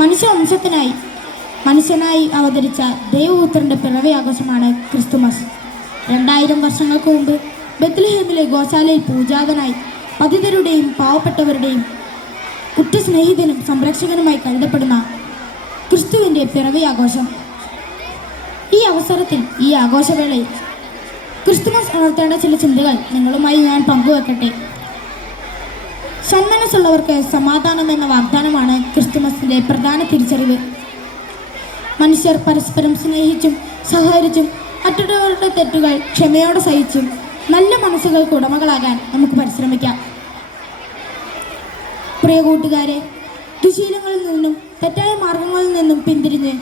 മനുഷ്യവംശത്തിനായി മനുഷ്യനായി അവതരിച്ച ദൈവപുത്രൻ്റെ പിറവി ആഘോഷമാണ് ക്രിസ്തുമസ്. 2000 വർഷങ്ങൾക്ക് മുമ്പ് ബെത്ലഹേമിലെ ഗോശാലയിൽ പൂജാതനായി പതിതരുടെയും പാവപ്പെട്ടവരുടെയും ഉറ്റസ്നേഹിതനും സംരക്ഷകനുമായി കരുതപ്പെടുന്ന ക്രിസ്തുവിൻ്റെ പിറവി ആഘോഷം. ഈ അവസരത്തിൽ ഈ ആഘോഷവേളയിൽ ക്രിസ്തുമസ് ഉണർത്തേണ്ട ചില ചിന്തകൾ നിങ്ങളുമായി ഞാൻ പങ്കുവെക്കട്ടെ. സന്മനസ്സുള്ളവർക്ക് സമാധാനം എന്ന വാഗ്ദാനമാണ് ക്രിസ്തുമസിൻ്റെ പ്രധാന തിരിച്ചറിവ്. മനുഷ്യർ പരസ്പരം സ്നേഹിച്ചും സഹകരിച്ചും മറ്റുള്ളവരുടെ തെറ്റുകൾ ക്ഷമയോടെ സഹിച്ചും നല്ല മനസ്സുകൾക്ക് ഉടമകളാകാൻ നമുക്ക് പരിശ്രമിക്കാം. പ്രിയ കൂട്ടുകാരെ, ദുശീലങ്ങളിൽ നിന്നും തെറ്റായ മാർഗങ്ങളിൽ നിന്നും പിന്തിരിഞ്ഞ്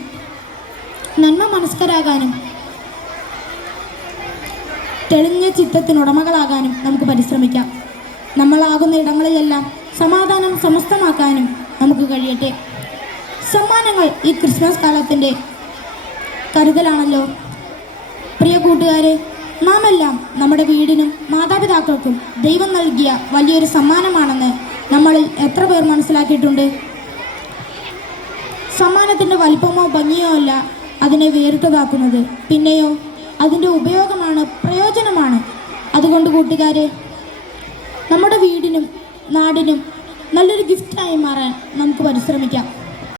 നന്മ മനസ്കരാകാനും തെളിഞ്ഞ ചിത്തത്തിനുടമകളാകാനും നമുക്ക് പരിശ്രമിക്കാം. നമ്മളാകുന്ന ഇടങ്ങളിലെല്ലാം സമാധാനം സമസ്തമാക്കാനും നമുക്ക് കഴിയട്ടെ. സമ്മാനങ്ങൾ ഈ ക്രിസ്മസ് കാലത്തിൻ്റെ കരുതലാണല്ലോ. പ്രിയ കൂട്ടുകാരെ, നാം എല്ലാം നമ്മുടെ വീടിനും മാതാപിതാക്കൾക്കും ദൈവം നൽകിയ വലിയൊരു സമ്മാനമാണെന്ന് നമ്മളിൽ എത്ര പേർ മനസ്സിലാക്കിയിട്ടുണ്ട്? സമ്മാനത്തിൻ്റെ വലിപ്പമോ ഭംഗിയോ അല്ല അതിനെ വേറിട്ടതാക്കുന്നത്, പിന്നെയോ അതിൻ്റെ ഉപയോഗമാണ്, പ്രയോജനമാണ്. അതുകൊണ്ട് കൂട്ടുകാരെ, നമ്മുടെ വീടിനും നാടിനും നല്ലൊരു ഗിഫ്റ്റായി മാറാൻ നമുക്ക് പരിശ്രമിക്കാം.